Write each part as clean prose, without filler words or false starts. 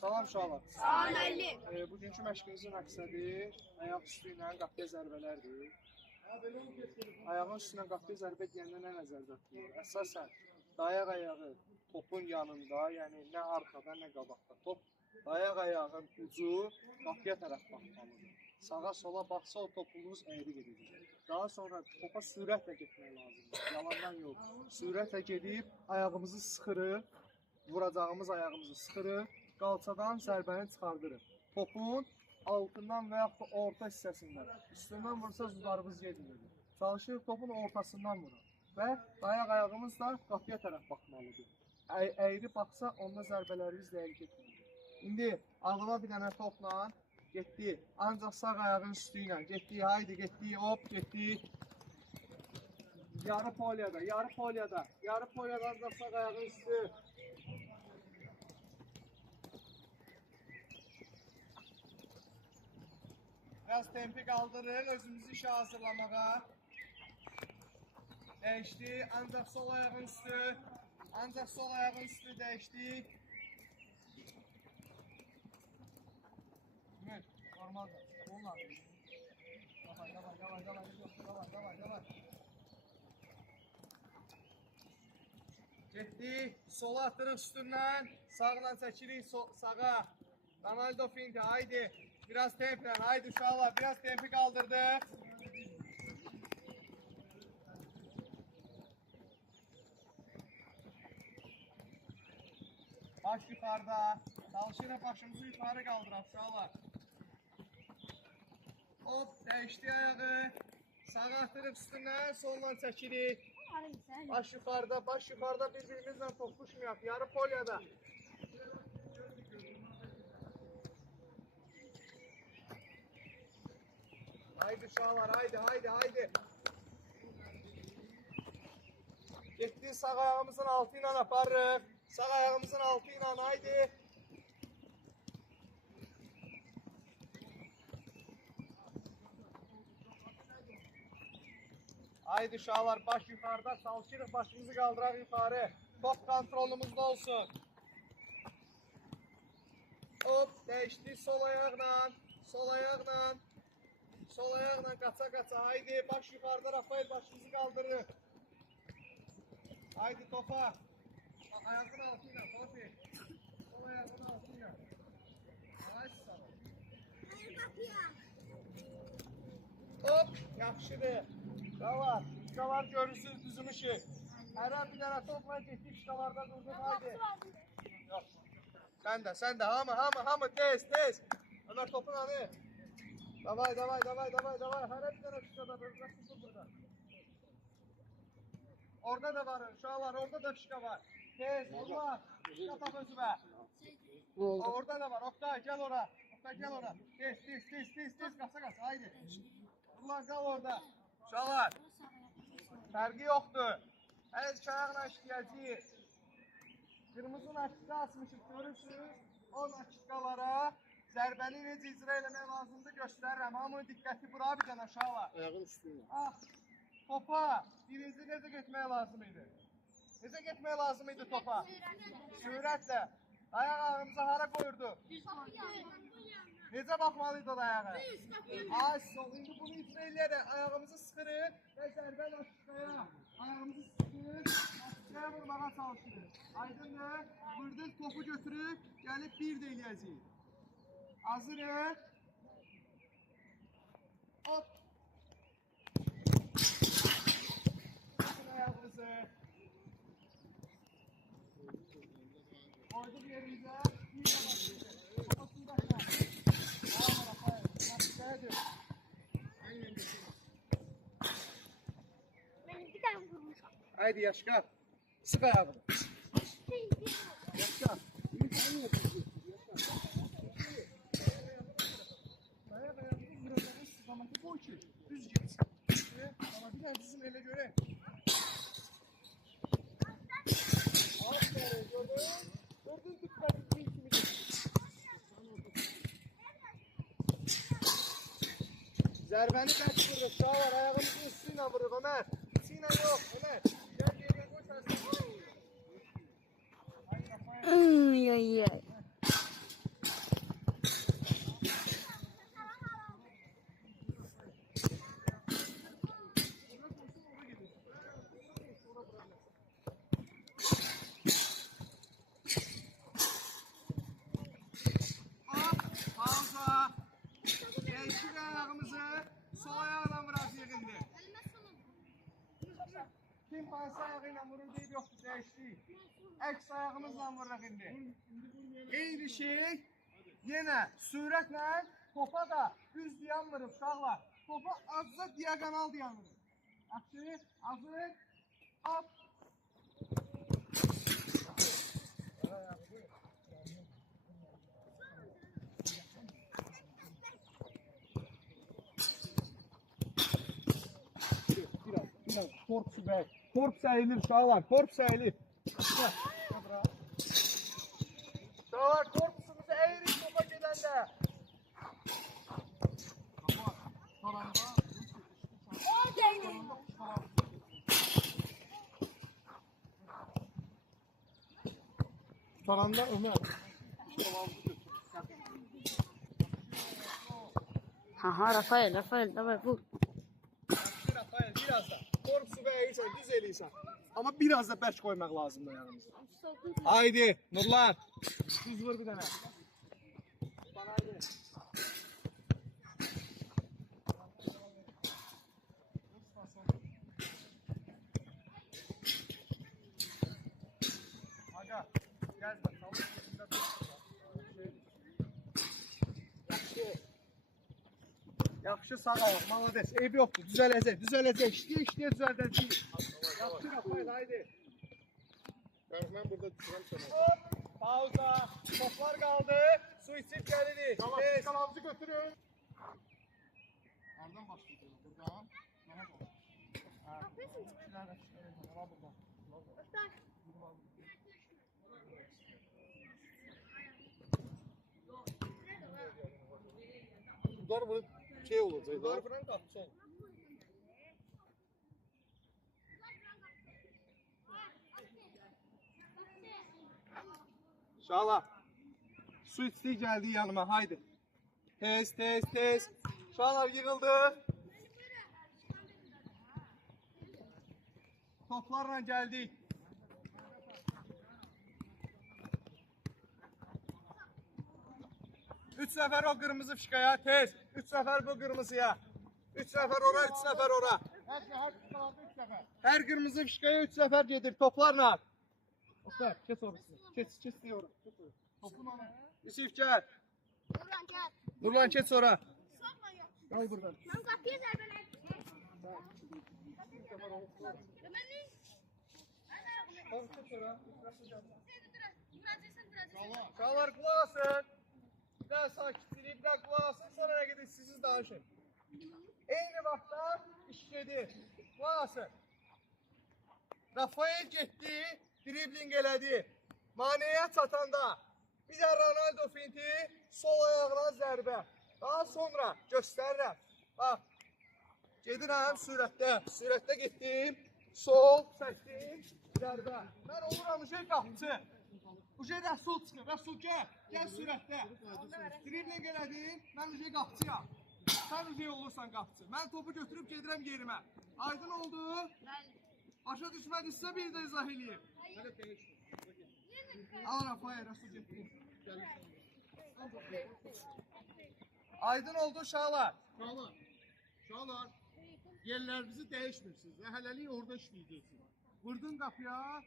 Salam uşaqlar. Salam müəllim. Bugünkü məşqimizin məqsədi ayaq üstü ilə qapıya zərbələrdir. Ayağın üstündən qapıya zərbə deyəndə nə nəzərdə tutulur? Əsasən dayaq ayağı topun yanında, yəni nə arxada, nə qabaqda. Dayaq ayağın ucu qapıya tərəf baxmalıdır. Sağa sola baxsa o topumuz əyri gedəcək. Daha sonra topa sürətlə getmək lazımdır. Yalandan yox. Sürətlə gedib ayağımızı sıxırıq, vuracağımız ayağımızı sıxırıq, qalçadan zərbəni çıxardırıq. Topun altından və yaxud da orta hissəsindən. Üstündən vursa züdarımız getmir. Çalışırıq topun ortasından vuraq. Və dayaq ayağımız da qapıya tərəf baxmalıdır. Əyri baxsa onda zərbələrimiz dəqiq getmir. İndi ağıma bir dənə topla getdi. Ancaq sağ ayağın üstü ilə getdi. Haydi getdi. Hop getdi. Yarı poliyada. Yarı poliyada ancaq sağ ayağın üstü. Biraz tempi qaldırırıq özümüzü işə hazırlamağa. Dəyişdi. Ancaq sol ayağın üstü. Ancaq sol ayağın üstü dəyişdi. Evet, normaldir. Olmadı. Davay. Getdi. Sola atırıq üstündən. Sağla çəkirik sağa. Ronaldo finti. Haydi. Biraz templə. Haydi uşaqlar. Biraz tempi qaldırdıq. Baş yuxarıda. Çalışırıq başımızı yuxarı qaldıraq uşaqlar. Hop, dəyişdi ayağı. Sağa atırıq üstündən, solla çəkirik. Baş yuxarıda bir-birimizlə toqquşmayaq. Yarı poliyada. Haydi uşaqlar, haydi. Getdi, sağ ayağımızın altı ilə aparırıq. Sağ ayağımızın altı ilə, haydi. Haydi uşaqlar, baş yuxarıda çalışırıq, başımızı qaldıraq yuxarı. Top kontrolümüzdə olsun. Hop, dəyişdi sol ayaqla. Sol ayaqla qaça, haydi. Baş yuxarıda Rafael başımızı qaldırır. Haydi topa. Ayağın altıyla, Topi. Sol ayağın altıyla. Haydi sana. Hop, yaxşıdır. Şikalar görürsünüz düzüm işi. Hər bir dənə topla getdik, şikalarda durduk, haydi. Sen de, hamı, tez. Ömer topun anı. Davay. Hər bir dənə şikada durduk burada. Orada da var uşaqlar, orada da şika var. Tez, olma. Şika tap özüme. Orada da var, Oktay gel ora. Tez, qaça, haydi. Ulan qal orada. Uşaqlar, fərqi yoxdur. Hər iki ayaqla işləyəcəyik. Qırmızı nakitə açmışıq, görürsünüz. O nakitkalara zərbəni necə icra eləmək lazımdır göstərirəm. Hamının diqqəti bura bir dənə uşaqlar. Ayağın üstüne. Topa birinci necə getmək lazım idi? Topa? Sürətlə. Ayaq ağımıza hara qoyurdu? Necə baxmalıydı o ayağı? Ay sol. İndi bunu icra eləyərək ayağımızı sıxırıq və zərbə nakitaya ayağımızı sıxırıq, nakitaya vurmağa çalışırıq. Aydındır? Vurduk, topu götürüb, gəlib bir də eləyəcəyik. Hazırıq. Hop. Tutun ayağımızı. Koyduk yerimizə, bir də başlayacaq. Kafasını başla. Bravo Rafael, nakitaya dök. Bir tane vurmuşam. Haydi Yaşkar, sık ayağını. Yaşkar, sen mi yapıyorsun? Dayak ayağını vuracağını sıkamakı boy ki, düz gitsin. Ama biraz bizim ele göre. Aferin, gördün dikkat bir kimi. Zərbəni bək vururuq, şahlar, ayağımızın üstü ilə vururuq, Ömer. İçi ilə yox, Ömer. Gəl geriyə qoy sənsin. Ay. ayağı ilə vurur deyib yoxdur, dəyişdik. Əks ayağımızla vururuq indi. Eyni şey, yenə sürətlə topa da düz diyan vurub uşaqlar. Topa azca diagonal diyan vurub. Yaxşı, hazır, at. Biraz korpsu bəy. Korps əyilir uşaqlar, korps əyilir. Uşaqlar, korpusumuzu əyirik topa gedəndə. O değil. Taranda Ömer. Aha, Rafael, давай, vur. Rafael, biraz da. Korpusu bəyirsən, düz eləyirsən. Amma biraz da bərk qoymaq lazımdır yanımızda. Haydi, Nurlan. Düz vur bir dənə. Haydi. Aga, gəzmə, tamam. Yaxşı sağ ol, malades. Eybi yoxdur, düzələcək, işləyə düzəldəcək. Yaxşı Rafael, haydi. Ben burada düşürəm sənə. Hop, pauza, toplar qaldı, su içib gəlirik. Kalamızı götürün. Nereden başlayacağız? Buradan. Bana bak. Bunlar böyle şey olacak. Bunlar buranın qapısı olur. Şala, su içdik gəldi yanıma, haydi. Tez. Şalar yığıldı. Toplarla gəldik. Üç nəfər o qırmızı fişkaya, tez. Üç nəfər bu qırmızıya. Üç nəfər ora, üç nəfər ora. Hər qırmızı fişkaya üç nəfər gedir toplarla. Oktay, kes orası. Kes diyorum. Topun ona. Yusuf gel. Nurlan gel. Nurlan kes ora. Sokma ya. Al buradan. Ben kapıya zerbeler. Tamam kes ora. Tamam. Şahlar kulak asın. Bir daha sakitliği, bir daha kulak asın. Sonra ne gidin siz danışın. Eyni vaxtda işledi. Kulak asın. Rafael getdi, dribling elədi. Maneyə çatanda bir də Ronaldo finti, sol ayağına zərbə. Daha sonra göstərirəm. Bax, gedirəm sürətdə getdim, sol, çəkdim, zərbə. Mən oluram uje qapçı. Uje Rəsul çıxır, Rəsul gəl sürətdə. Dribling elədim, mən uje qapçıyam. Sən uje olursan qapçı. Mən topu götürüb gedirəm yerimə. Aydın oldu? Başa düşmədinizsə bir də izah edeyim. Al Rafael, Rəsul getdi. Aydın oldu Şahlar. Şahlar. Yerlerinizi değişmirsiniz. Ve hələlik orada işleyeceksiniz. Vurdun qapıya,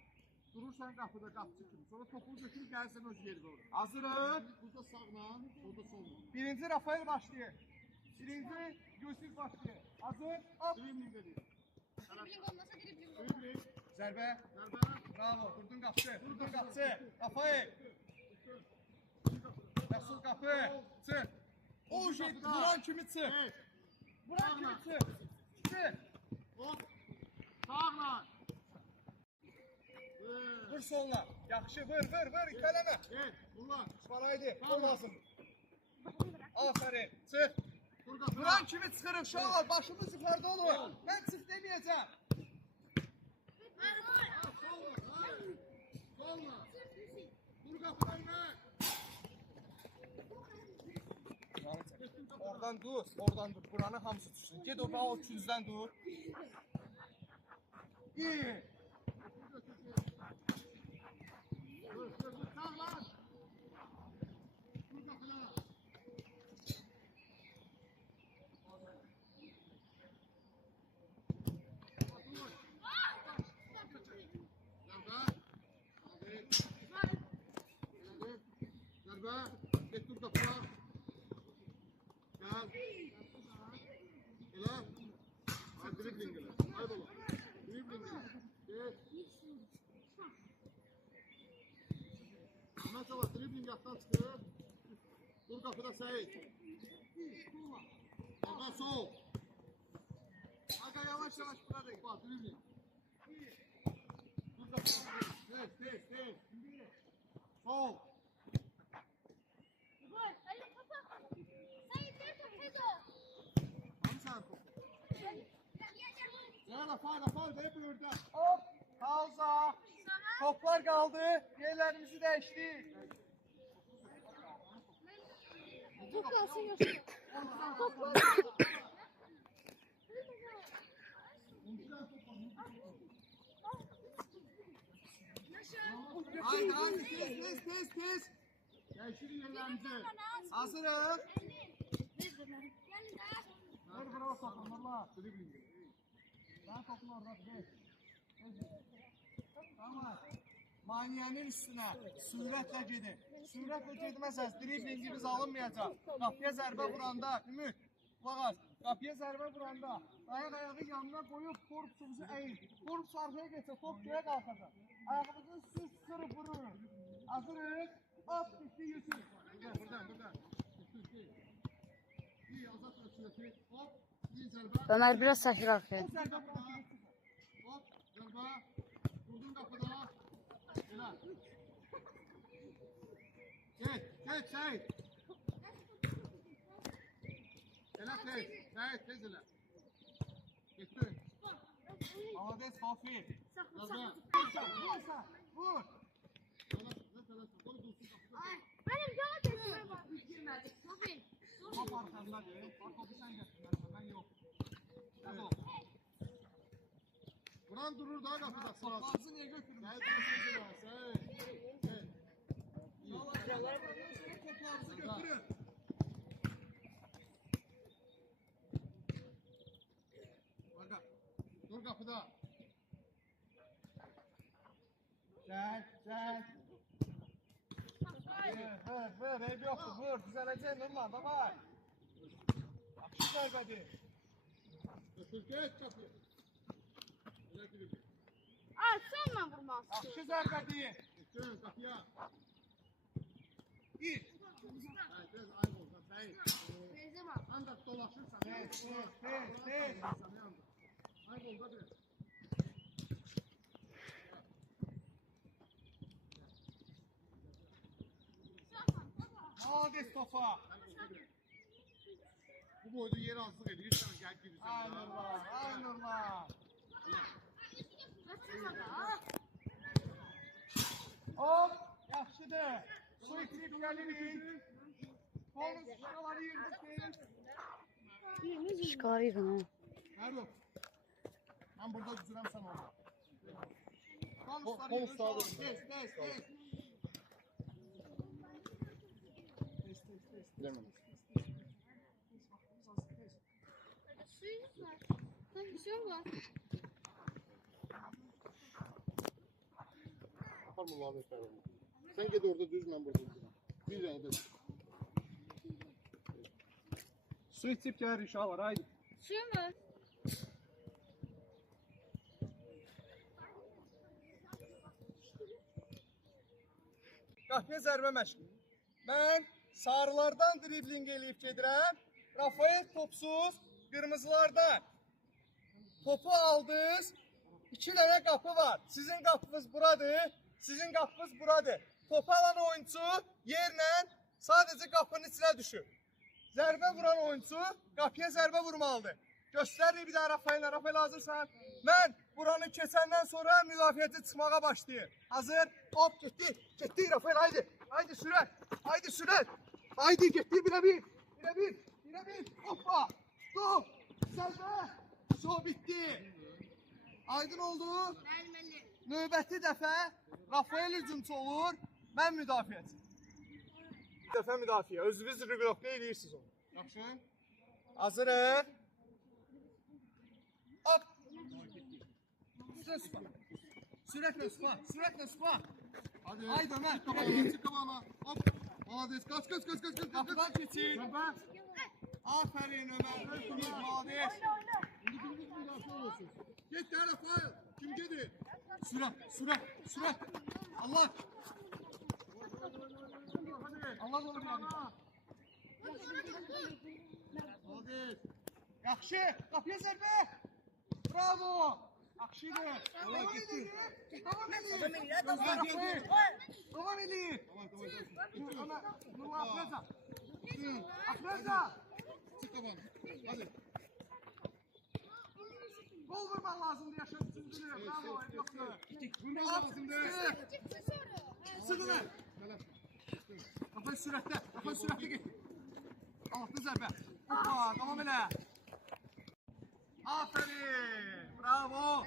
durursan qapıda qapçı kimi. Sonra topu götürüp gəlsən öz yerine olur. Hazırıq. Burada sağla, burada solla. Birinci Rafael başlayır. Birinci Yusuf başlayır. Hazır. Hop. Dribling ediyor. Dribling olmasa dribling olur. Dribling. Zərbə. Nerede? Bravo. Vurdun qapçı. Rafael. Rəsul qapı. Çıx. O şey vuran kimi çıx. Evet. Vuran kimi çıx. Çıx. Hop. Sağla. Vur solla. Yaxşı vur. İtələmə. Evet. Bunlar. Spalaydı. Olmasın. Aferin. Çıx. Burada. Vuran kimi çıxırıq uşaqlar. Başımız yuxarıda olur. Mən çıx deməyəcəm. Solla. Dur kapılarına. Oradan dur. Buranı hamısı tutsun. Ged o üçüncüdən dur. İyi. Sağla. Dur kapılarına. zərbə. Get dur qapıya. Gəl. Elə. Ay dribling elə. Ay bala. Dribling elə. Get. Ahmet Savaş dribling yatdan çıxır. Dur qapıda Səyid. Orada sol. Aga yavaş yavaş burada. Bak dribling. Dur qapıda. Tez. Sol. Gol. Hadi topa. Sayın bir top tez ol. Hamı sənin topu. Gel faul deyip burada. Hop. Pauza. Toplar kaldı. Yerlerimizi değiştik. Bu kalsın yoksa. Topa. Haydi tez. Değiştirin yerlerimizi. Hazırız. Ver bravo topun valla. Dribling. Ben topun orada. Tamam. Maniyenin üstüne sürətle gedin. Sürətle getməsəz driblingimiz alınmayacaq. Qapıya zərbə vuranda, Ümid, Vağaz, qapıya zərbə vuranda ayağı yanına qoyub korpusunuzu əyin. Korpus arkaya geçsə, top göyə qalxacaq. Ayağımızın süz sırı vururuz. Hazırız. Hop, gitti Yusuf. Buradan. İyi azat ölçüyeti. Hop. İyi zərbə. Ömer biraz saçır arkaya. O zərbə vuranda. Hop. Zərbə. Durdun qapıda. Elə. Geç Səyid. Elə tez elə. Getdin. Malades Fafi. Zərbə. Vur. Qoy dursun qapıda. Benim canım tezime bak. Girmedi. Topi. Top arkandadır. Topu sen getirdin. Ben yok. Tamam. Buran durur daha qapıda sırası. Toplarınızı niye götürmüyorsun? Toplarınızı götürün. Bak. Dur qapıda. Gel. Ver, ev yoktu, vur. Düzeleceksin Nurman, baba. Akşı zərbədir. Geç qapıya. Elə bilir. Aa sonla vurmaz. Akşı zərbədir. Getdin qapıya. İt. Tez ayıb olsan Səyid. Tezime bak. Ancaq dolaşırsan. Tez. Ayıb olda bir. Malades topa. Bu boyda yer azlıq edir. Sən gəl girirsən. Ay Nurman. Hop, yaxşıdır. Su itirib gəlirik. Bonus şuraları yürütün. Çıkarıyorum ha. Mərdov. Mən burada düzürəm sən orada. Bonusları yürütün. Tez. Biləməm. Suyumuz var. Sanki suyum var. Formula verir. Sən get orada düz, mən burada düzürəm. Bir rəngdə. Su içib gəlirik uşaqlar, haydi. Suyum var. Qapıya zərbə məşqi. Mən sarılardan dribling eləyib gedirəm. Rafael topsuz, qırmızılardan. Topu aldınız. 2 dənə qapı var. Sizin qapınız buradır. Topu alan oyuncu yerlə sadəcə qapının içinə düşür. Zərbə vuran oyuncu qapıya zərbə vurmalıdır. Göstərir bir daha Rafael'ə. Rafael hazırsan. Mən buranı keçəndən sonra müdafiəçi çıxmağa başlayır. Hazır. Hop getdi Rafael, haydi. Haydi sürət. Haydi getdi birə-bir. Hoppa. Stop. Zərbə. So bitdi. Aydın oldu. Vermeli. Növbəti dəfə Rafael hücumçu olur, mən müdafiəçi. Bir dəfə müdafiə, özünüz riqlokda eləyirsiniz onu. Yaxşı? Hazırıq. Hop. Sürətlə sıxma. Hadi. Haydi Ömer. Qabağına, çık qabağına. Hop. Hadi kaç. Kapıdan keçin. Aferin Ömer. Hadi. Şimdi birimiz müdafaa olsun. Git de Rafael. Kim gidi? Sürat. Allah. Allah onu bilir. Hadi. Yaxşı. Qapıya zərbə. Bravo. Yaxşıydı. Allah gitti. Davam edin. Davam edin. Tamam. Nurla Afreza. Hı. Afreza. Çık taban. Hadi. Gol vurman lazımdı Yaşar üçüncünü. Bravo. Yoktu. Vurman lazımdı. Sıkı ver. Melek. Kafayı sürətdə get. Altı zərbə. Hoppa, davam elə. Aferin. Bravo.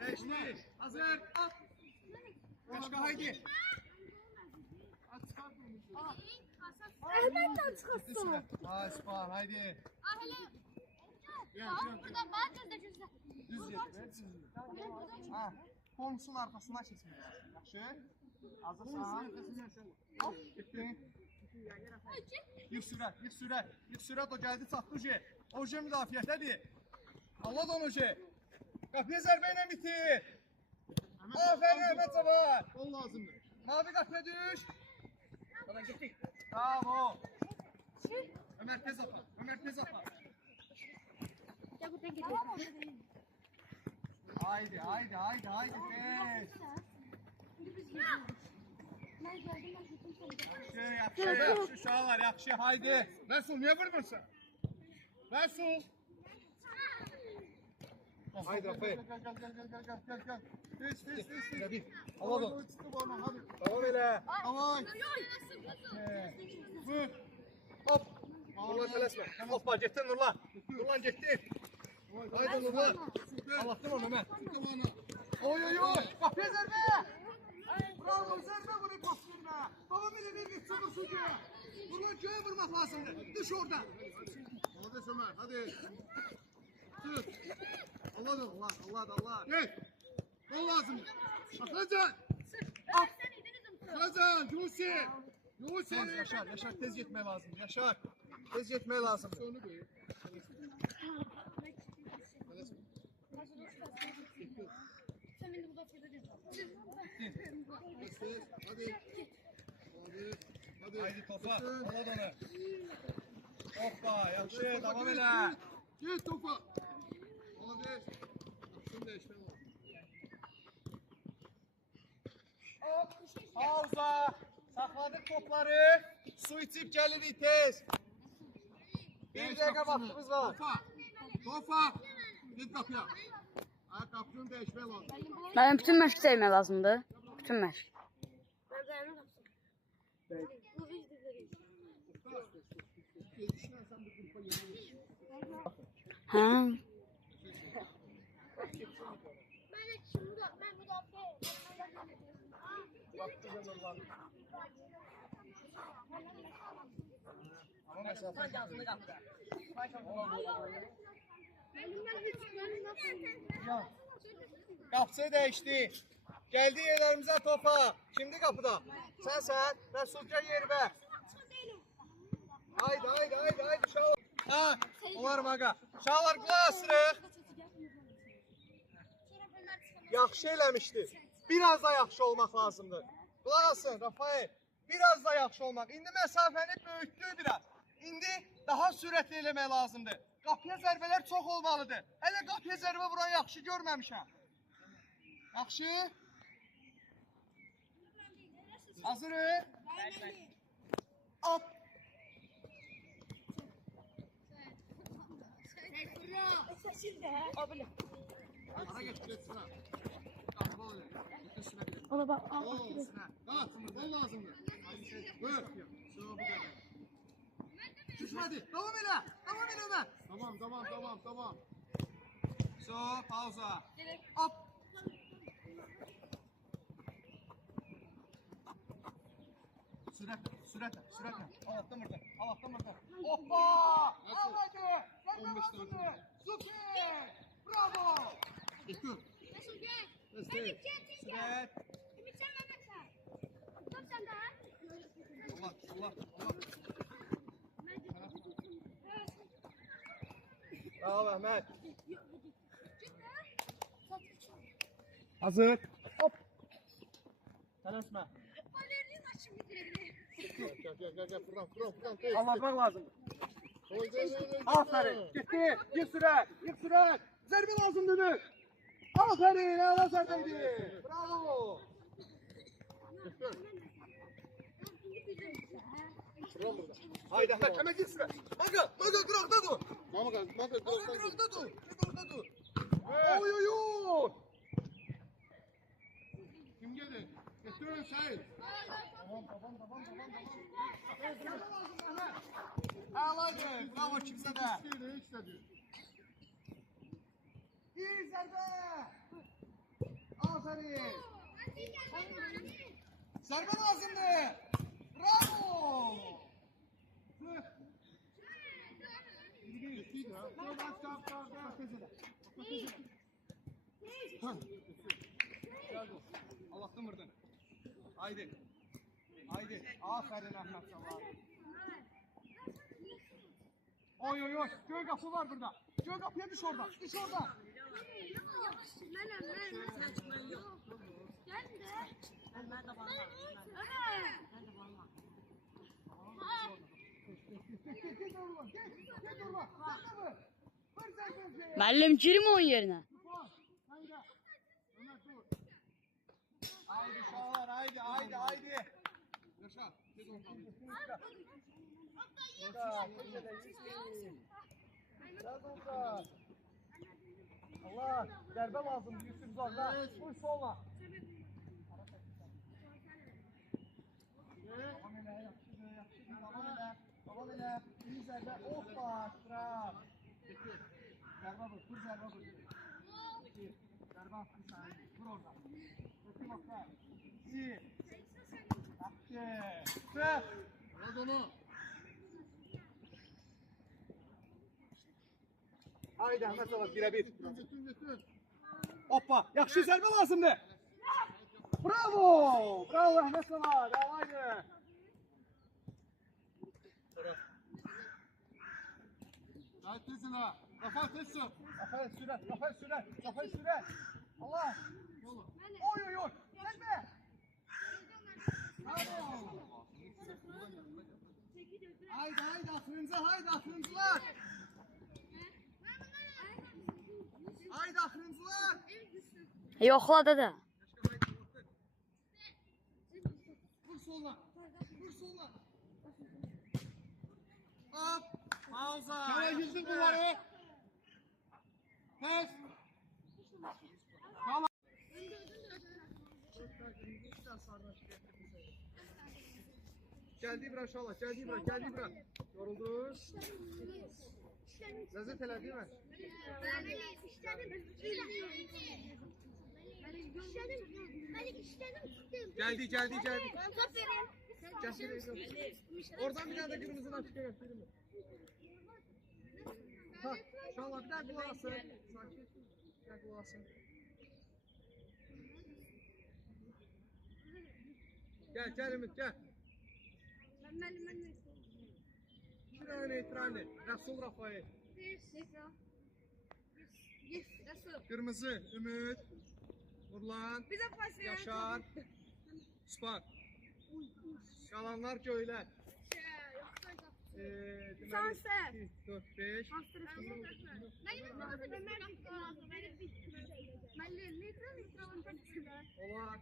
Eşli. Hazır. At. Başka haydi. Ahmet'ten çıkasın. Ha, süper. Haydi. Burada ben de cüzde. Düz get. Ha. Konusun arkasından keçmək lazım. Yaxşı. Hazırsan. Hop, getdin. Yık sürət. O gəldi, çatdı Oje. Oje müdafiətədir. Allah da Oje. Qapıya zərbə ilə bitir. Aferin Əhməd Cavar. Gol lazımdı. Mavi qapıya düş. Bravo. Ömer tez atla. Ya buradan gidiyor. Haydi tez. Ben geldim. Yaxşı uşaqlar, yaxşı, haydi. Resul niye vurmursun? Resul. Haydi Rafael. Gel. Düş. Allah da. Çıktı bana hadi. Tamam elə. Tamam. Vur. Hop. Nurlan tələsmə. Hoppa, getdin Nurlan. Nurlan getdi. Haydi Nurlan. Allah'tan onu Ömer. Çıktı bana. Oy. Qapıya zərbə. Bravo, zərbə vurub basırına. Davam elə bir çabuk sucuya. Nurlan göğe vurmaq lazımdır. Düş orada. Hadi Ömer hadi. Tut. Allah. Gel. Gol lazım. Hakan. Yusuf. Tez Yaşar tez getmək lazımdır. Yaşar. Tez getmək lazımdır. Onu koy. Sen beni burada affedeceksin. Hadi. Haydi topa. Allah da onu. Hoppa, yaxşı, davam elə. Git topa. Hadi. Şunu değişmem lazım. Pauza. Saxladıq topları. Su içib gəlirik tez. Bir dəqiqə vaxtımız var. Topa. Git kapıya. Kapının değişmem lazım. Benim bütün məşq sevmək lazımdır. Bütün məşq. Ben dayanamam. Bu vicdanı. Düşünürsen bu grupa yenilir. Ha. Ben bu da Ama məsafə. Qapısı dəyişdi. Gəldi yerlərimizə topa. Kimdi qapıda? Sən. Rəsul gəl yerimə. Haydi uşaqlar. Ha, olar maqa. Uşaqlar qulaq asırıq. Yaxşı eləmişdi. Biraz da yaxşı olmaq lazımdır. Qulaq asın Rafael. Biraz da yaxşı olmaq. İndi məsafəni böyütdü biraz. İndi daha sürətli eləmək lazımdır. Qapıya zərbələr çox olmalıdır. Hələ qapıya zərbə vuran yaxşı görməmişəm. Yaxşı. Hazırıq. Hop. Ara geç sıra. Kapı oluyor. Bütün sıra gidelim. Ola bak. Gol. Dağıt. Gol lazımdı. Buyur. Şu bu kadar. Düşmədi. Davam elə. Ömər. Tamam. So, pauza. Hop. Sürətlə. Allah'tan burada. Hoppa! Almadı! 15 tane. Süper! Bravo! Dur. Sürət. Allah, Allah, Allah. Bravo Əhməd. Hazır. Hop. Tələsmə. Balerina şimdi. Gel. Buradan. Tez. Anlatmaq lazımdır. Koy, gel. Aferin. Gitti. Gir sürət. Zərbə lazımdır. Aferin. Əla zərbəydi. Bravo. Götür. Haydi Əhməd. Həmən gir sürət. Maqa, qıraqda dur. Maga, Qıraqda dur. Oy. Kim gelir? Götürün Sait. Əladır. Bravo kimsə də. İstedi. Bir zərbə. Aferin. Zərbə lazımdır. Bravo. Gittiydi ha. Allah'tan vurdun. Haydi. Aferin Əhməd sana. Oy. Göy kapı var burada. Göy kapıya düş oradan. Müəllim girmə onun yerinə. Haydi uşaqlar, haydi. Yaşa. Tez ol. Allah, zərbə lazımdır Yusuf Zorda. Vur sola. Davam elə. Bir zərbə. Hoppa, sıra. Zərbə vur. Zərbə attın sən. Vur orada. Ötüm atla. İyi. Yaxşı. Sıra. Yaz onu. Haydi Əhməd Salat, 1-1. Götür. Hoppa, yaxşı zərbə lazımdır. Bravo Əhməd Salat, haydi. Sait tezsin ha. Rafael tezsin. Rafael sürət. Allah. Oy. Zərbə. Bravo. Haydi, axırıncılar. Haydi axırıncılar. Yoxladı da. Vur sola. Hop. Pauza. Sana yüzün bunları. Tez. Gəldi bura uşaqlar, gəldi bura. Yoruldun? Ləzzət elədin mi? Gəldi. Gətir. Oradan bir dənə də qırmızıdan çıxır gətirir mi? Bak, uşaqlar bir dənə qulaq asın. Sakit. Bir dənə qulaq asın. Gəl Ümid, gəl. İki dənə neytralni. Rəsul Rafael. Qırmızı Ümid. Nurlan. Yaşar. Spark. Qalanlar göylər. Sunset. 4, 5. Olar.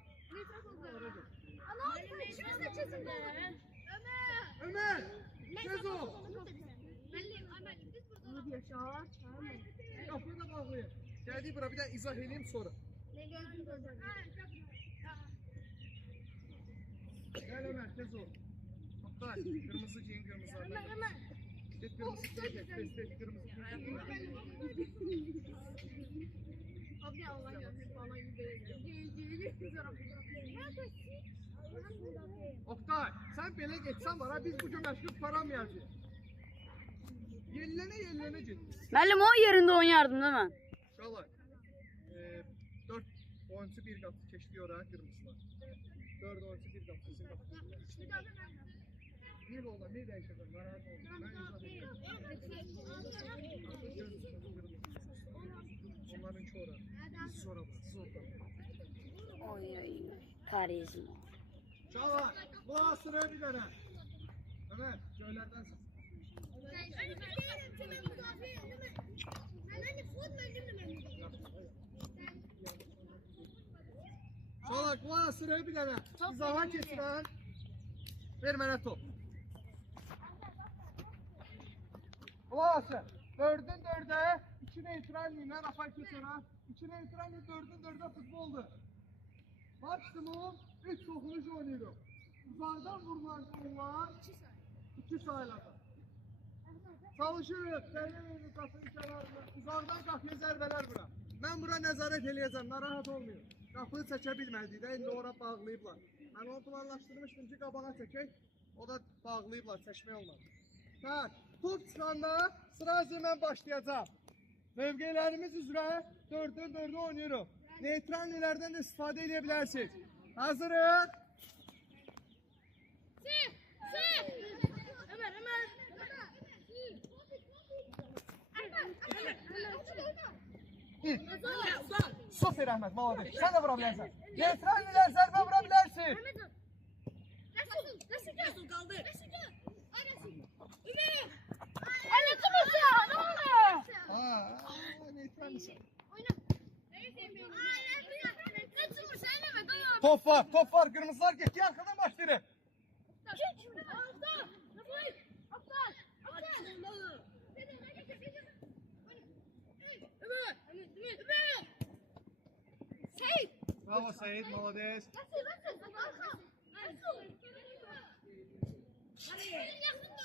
Ömer. Tez ol. Kapıyı da bağlayın. Gəldik bura bir də izah edeyim sonra. Gəl Ömer, tez ol. Oktay, kırmızı giyin, kırmızılardan. Git kırmızı giyin, tez kırmızı giyin. Oktay, sen belə geçsən var ha, biz bugün məşğul paramayacağız. Yellənə git. Müəllim o yerində oynardım da mən. Uşaqlar, 4 oyuncu bir qatı keçdi ora, qırmızılar. 4 oyuncu bir qatı, sizin qatı. Mil oldu, mil değiştirdim. Narahat oldu. Ben izah edeyim. Onların çora. Siz sonra bak, siz orada. Oy oy. Karizma. Çağlar, bu sıraya bir tane. Evet, köylerden sen. Çağlar, bu sıraya bir tane. İzaha keçirən. Ver mənə top. Kulağası. 4'ün 4'e 2 neytralliğine Rafael Keçora. 2 neytralliği 4'ün 4'e futboldu. Maksimum 3 dokunuş oynuyorum. Uzaktan vurulan gollar 2 sayılarda. Çalışırıq. Dəlirin qapının kənarında. Uzaqdan qapıya zərbələr bura. Mən bura nəzarət eləyəcəm. Narahat olmuyor. Qapını çəkə bilmədik də. İndi ora bağlayıblar. Mən onu planlaşdırmışdım ki, qabağa çəkək. O da bağlayıblar. Çəkmək olmadı. Hə, top çıxanda sıra mən başlayacağım. Mövqelərimiz üzrə 4'ün 4'ü oynuyoruz. Neytrallilərdən də istifadə edə bilərsiniz. Hazırıq. Super Ahmet, maladır. Sen de vurabilirsin. Neytrallilər zərbə vura bilərsin. Ha, neytrallisən. Top var, kırmızılar gitti, arkadan başlayın. Bravo Seyit, молодец.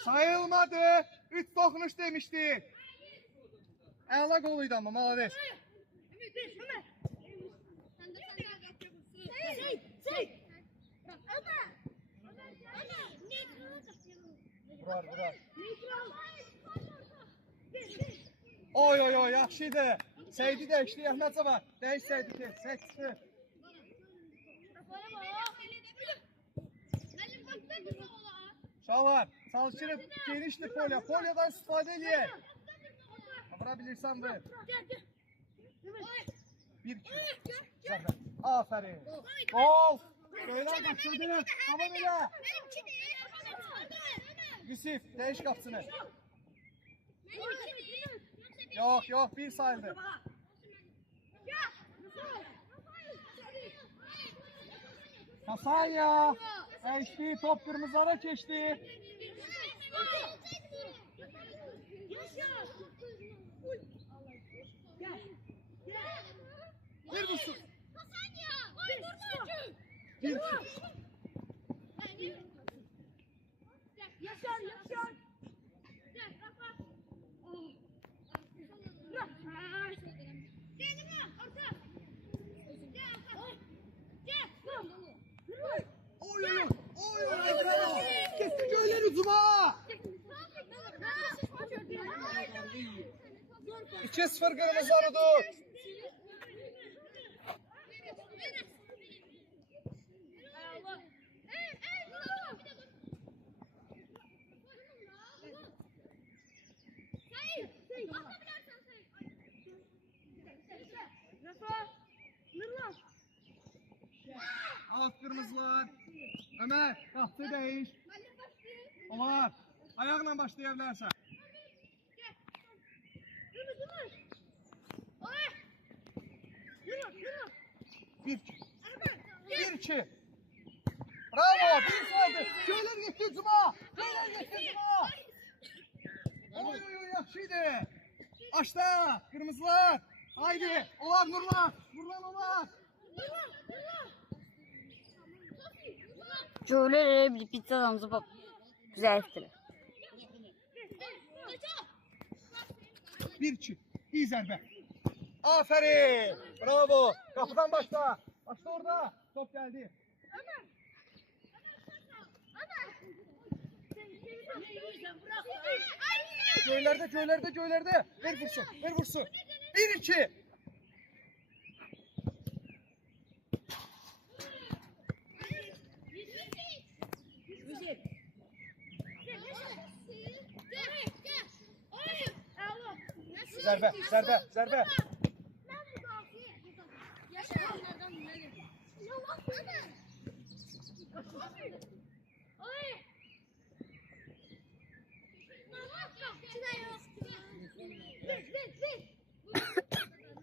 Sayılmadı. 3 dokunuş demişti. Əla goluydu ama, молодец. Vurar. Oy, yaxşıydı. Seyidi dəyişdi, Əhmədcava. Dəyiş Seyidi ki, Seyidi. Şalar, çalışırıq genişli polya. Polyadan istifadə eləyək. Vurabilirsən vur. Bir, iki. Aferin. Gol. Söyler kaçırdı. Tamam öyle. Yusuf, değiş kapsını. Yok, bir sayıldı. Hasan ya. Geçti, top kırmızılara geçti. Bir buçuk. Bir buçuk. Yaşar. Oy. Kesin köyler uzuma. 2-0 kırmızıları dur. Alt kırmızılar. Ömer, kaptı değiş. Olar. Ayakla başlayabilirsin. Bir iki. Bravo, bir saydı. Köyler gitti Cuma. Oy, yaxşıydı. Açta, kırmızılar. Haydi, olar Nurlan. Olar. Şöyle bir pizza adamızı bak. Zayıftır. 1-2. İyi zərbə. Aferin. Bravo. Kapıdan başla. Başla orada. Top geldi. Göylerde. Ver vursun. 1-2. Zərbə, zərbə, zərbə.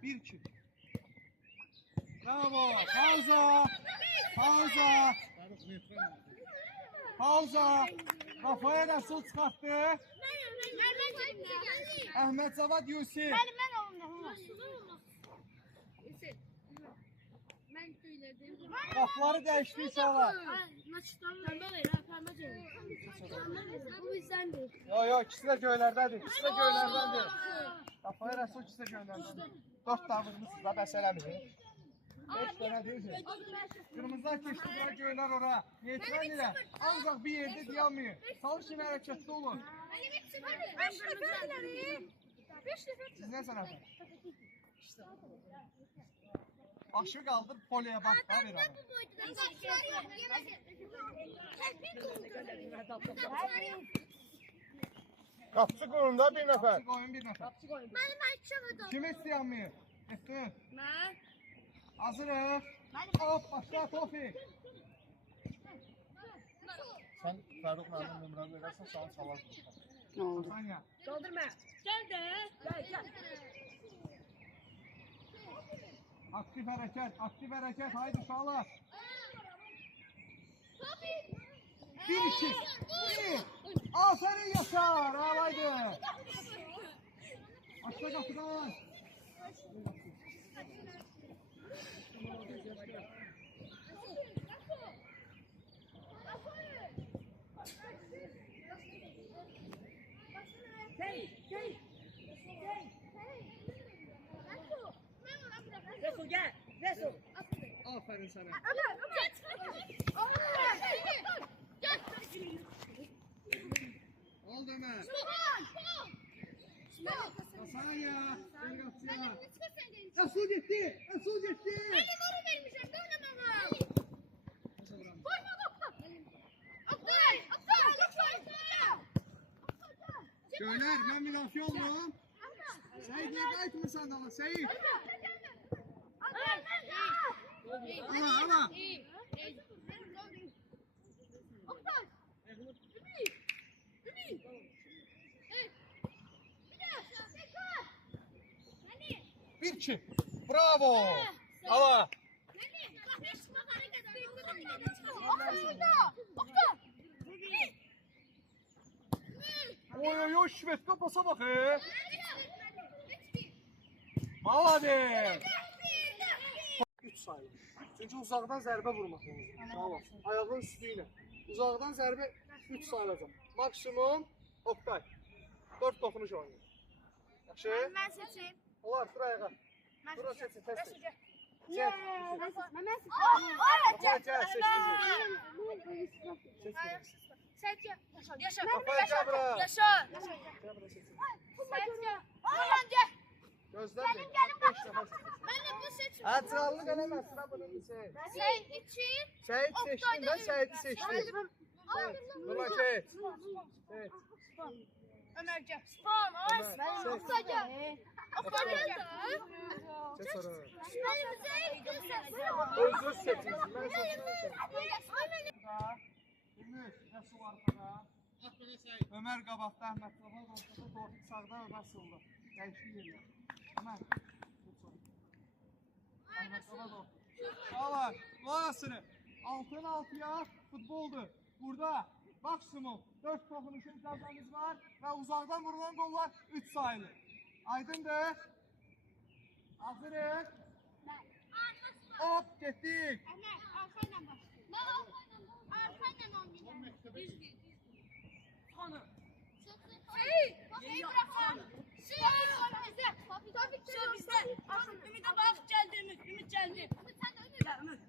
Bir, iki. Bravo. Pauza. Pauza. Pauza. Kafaya Rəsul çıxartdı. Əhməd Cavad Yusif. Qapıları dəyişdi inşallah. Yo, ikisi də göylərdədir. İkisi də göylərdədir. Kafaya Rəsul ikisi də göylərdədir. 4 davızmısınız da bəs eləmir. 5 dənə deyəcək. Kırmızılar keçdi, bura göylər ora. Yetiren ilə. Ancaq bir yerdə dayanmıyor. Çalışın, hərəkətli olun. Siz nə sənəfə? Başı qaldır, poliyə bax, da ver ara. Qapçı qoyun da bir nəfər. Qapçı qoyun bir nəfər. Kim heç dayanmıyor? Etdin. Hazırıq. Hop, başla Tofi. Sən Fərruq mənim nömrəmi verərsən, sana çalar. Ne oldu? Saniye. Aktif hərəkət, haydi uşaqlar. 1, 2, 1. Aferin Yaşar, alaydı. Başla qapıdan. Aferin sana. Oldu Ömer. Saniye. Bir kapçıya. Asıl gitti. Asıl gitti. Göyler, ben müdafi oldum. Seyit niye kayıtmışsan ama Seyit? Ama. Bir iki. Bravo. Ala. Oy, Şvedka pasa bak he. Malade. 3 sayı. Çünkü uzaktan zərbə vurmaq lazım. Tamam. Ayağın üstü ilə. Uzaktan zərbə 3 sayılacaq. Maksimum Oktay. 4 dokunuş oynayır. Yaxşı? Ben seçeyim. Olar, dur ayağa. Dur seçin, test et. Gel, seç. Yaşa. Kafaya cabra. Yaşa. Gözler mi? Benim Ben de bu seçim. Hatıralık elemez. Sıra bunun için. Sen için. Seyit seçtim, ben Seyit'i seçtim. Nurlan Seyit. Evet. Ömercan. Spam. Ömer, Oktaycan. Oktaycan da. Seç sorunu. Benim zevkli Özür seçin. Ben seçtim. Ümit, Resul arkada. Ömer qabaqda, Əhməd Cavad ortada, Tofiq sağda, Ömer solda. Dəyişdi yerlər. Ömer. Əhməd Cavad ortada. Sağlar, qolağasını. 6'ın 6'ya futboldur. Burada maksimum 4 toxunuşun icazəmiz var və uzaqdan vurulan qollar 3 sayılır. Aydındır. Hazırıq. Hop, getdik. Arkayla bak. Arkayla oynayacağım. Hanım. Ümit'e bak geldi Ümit geldi. Gel Ümit.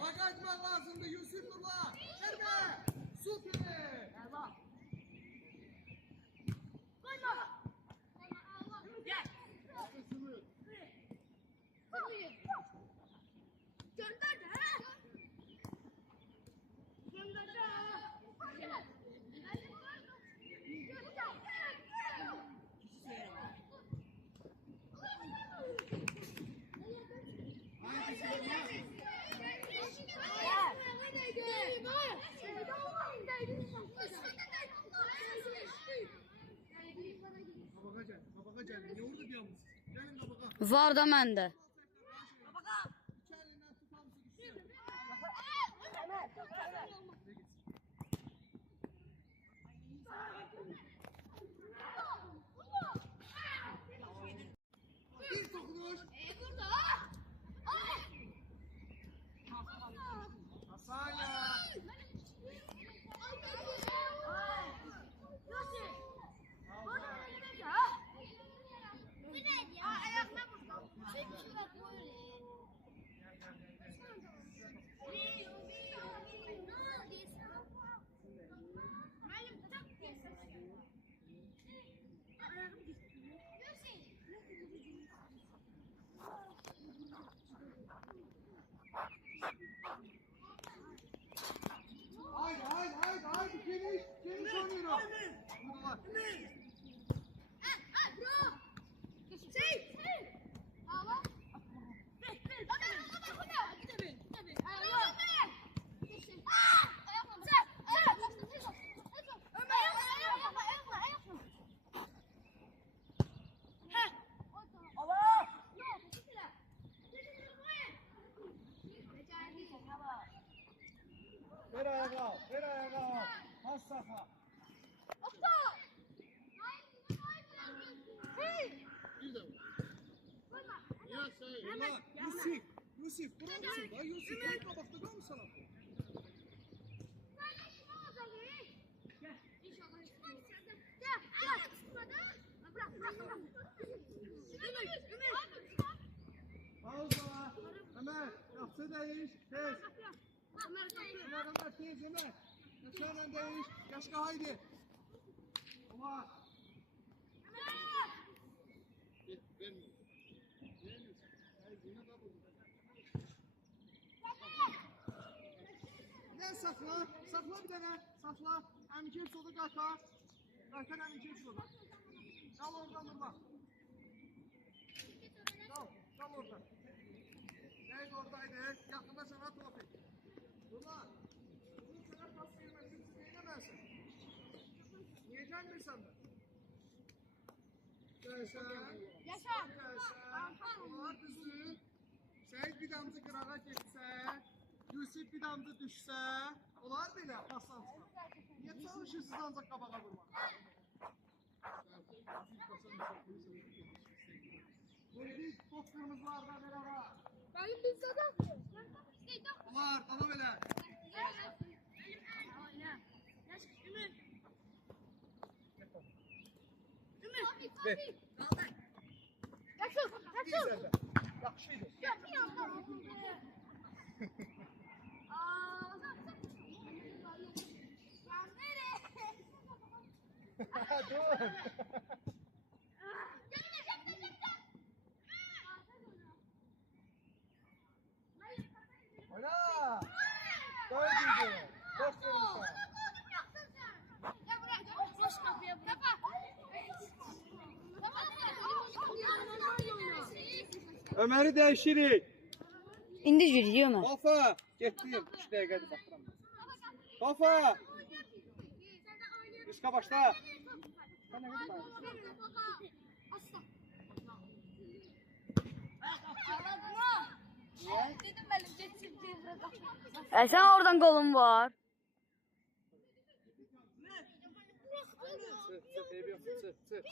Ola kaçmak lazımdı Yusuf Nurla. Serbe. Süper. gelin. Ne orada diyorsunuz? Gelin kabağa. Var da məndə. İki elinden tut hamısı düşsün. Bir dokunuş. Hasan ya. Haydi haydi haydi haydi geniş geniş oynuyorum. Buradalar. Ver ayağa al, ver ayağa al. Pas safa. Bir de ya şey. Ulan Yusuf, Yusuf bırak mısın da? Yusuf gel kabakta kal mı sana? Pauza. Ömer, yapsa değiş. Tez. Ömer tez Ömer. Yaşanan değiş. Yaşka haydi. Ulan. Vermiyor. Gel sakla. Sakla bir tane. Sakla. Əmkir soda qaytar. Qaytar əmkir soda. Kal oradan durma. Kal oradan. Neydi oradaydı? Yakında sana top et. Durma. Bunun sana pas vermesin. Neylemezsin. Niye gelmirsən de? Gəlsən. Gəlsən. Onlar düzü. Səyid bir damcı qırağa getsə, Yusuf bir damcı düşsə, onlar belə paslan çıxar. Niyə çalışırsınız ancaq qabağa vurmaq? Böyle top kırmızılarda belə var. Benim bizde de. Onlar, ana belə. Ver. Yaxşı. Yaxşıydı. Dur. Oyna. Gol girdi. Boş verin Ömer'i değişirik. İndi yürüyor mu? Kafa. Getdim. 3 dəqiqədir baxıram. Kafa. Üska başla. Sen ne kadar? Dedim benim geçsin diye bırak. Sen oradan golun var. Sık evi yok. Sık.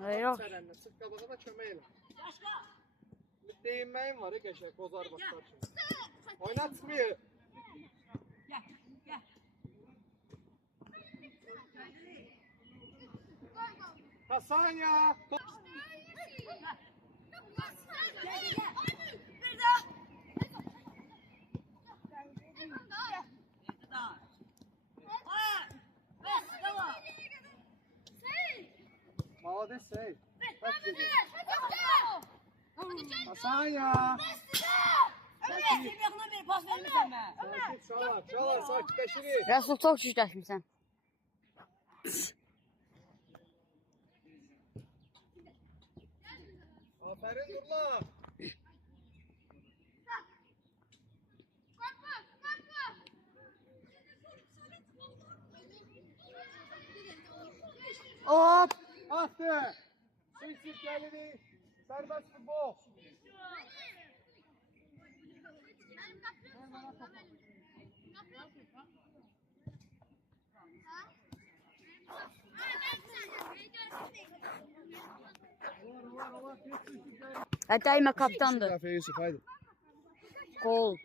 Hayır yok. Sərenlə. Sık qabağa da kömək elə. Deyinməyim var ya qəşəng. Bozar başlar kimi. Oynatmıyor. Hasan ya. Молодец, Seyit. Bak dedi. Hasan ya. Sakit, çalar, sakitleşirik. Resul çok şişləşmişsən. Aferin Nurla. Hop, attı. Çift gelirik. Serbest futbol. Dəymə kapitandır. Dəfə Yusuf, haydi. Gol.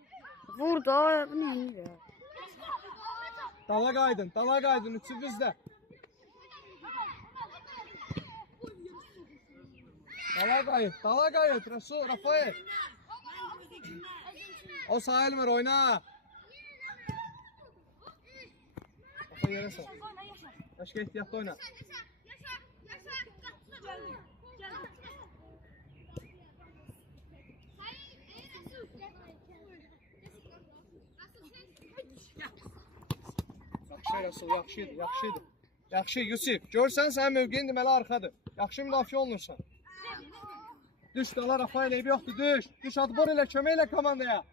Vur da. Bu neymiş ya? Dala qaydın, üçü bizdə. Dala qayıt, Rafael. O sahil var, oyna. Rafa yerə sal. Başqa ehtiyatda oyna. Yaxşı, yaxşıydı. Yaxşı, Yusuf. Görsən sənin mövqeyin deməli arxadır. Yaxşı müdafiə olunursan. Düş, dala Rafael eybi yoxdur, düş. Düş, adbor elə, kömək elə komandaya.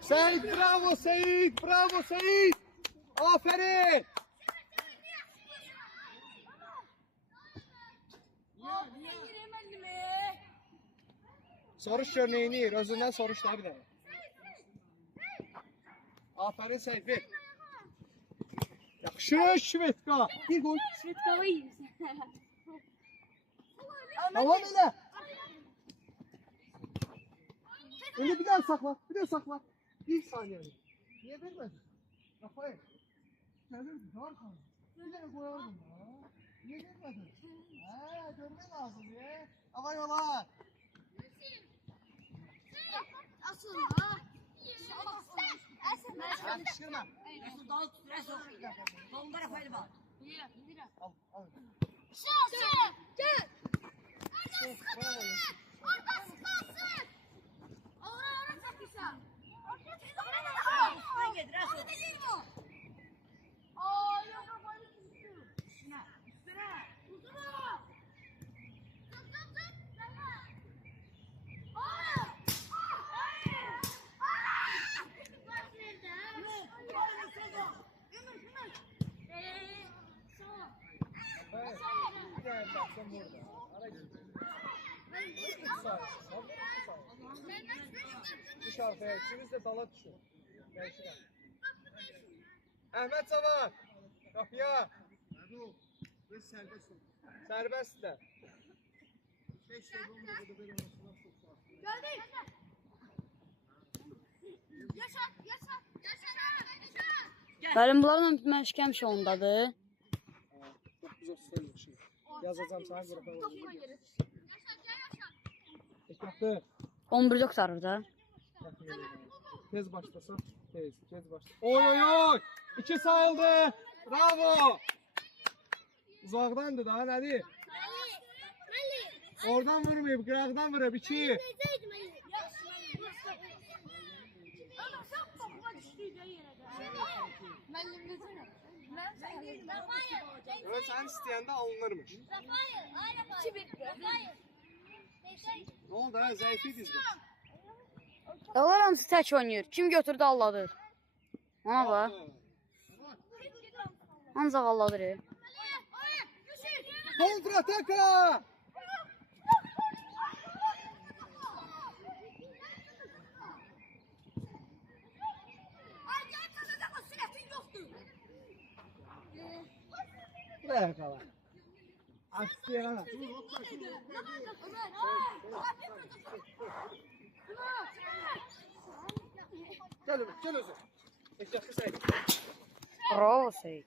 Seyid, bravo Seyid, bravo Seyid. Aferin. Soruş gör neyini, özündən soruş da bir dənə. Aferin Seyfi. Yaxşı, Şvetka. Bir gol. Şvetkava yiyirsin. Devam elə. Öyle bir daha sakla. Bir saniye. Niye vermedin? Rafael. Gelirdi, var kan. Bir tane koyardım ya. Niye vermedin? Görmen lazım ya. Hava yola. Asıl ha. Kışkırma. Al. Gel. Bravo. Orada sıkmasın. Oraya çakışa. Evet. Gel baksana burada. Ara git. Düş arkaya. İkiniz de dala düşün. Gençler. Ahmet Savar. Kapıya. Ve serbest ol. Serbestler. 5 sezon da böyle olmasına çok farklı. Geldik. Yaşa. Benim bunlarla bitməşkəm ondadır. Çok güzel söylemiş. Yazacağım sana bir rapor. Ehtiyatlı. 11'də qurtarır da. Tez başlasa. Tez başla. Oy. 2 sayıldı. Bravo. Uzaktandı daha nedir? Oradan vurmayıp kıraqdan vurup 2. Evet sen isteyende alınırmış. Ne oldu ha? Zayıfıydınız mı? Dağlar hamısı tək oynayır. Kim götürdü alladır. Ona bax. Ancaq alladır. Kontrataka! Buraya kalan. Aksiyona. Gel Özür. Ehtiyatlı Seyit. Bravo Seyid.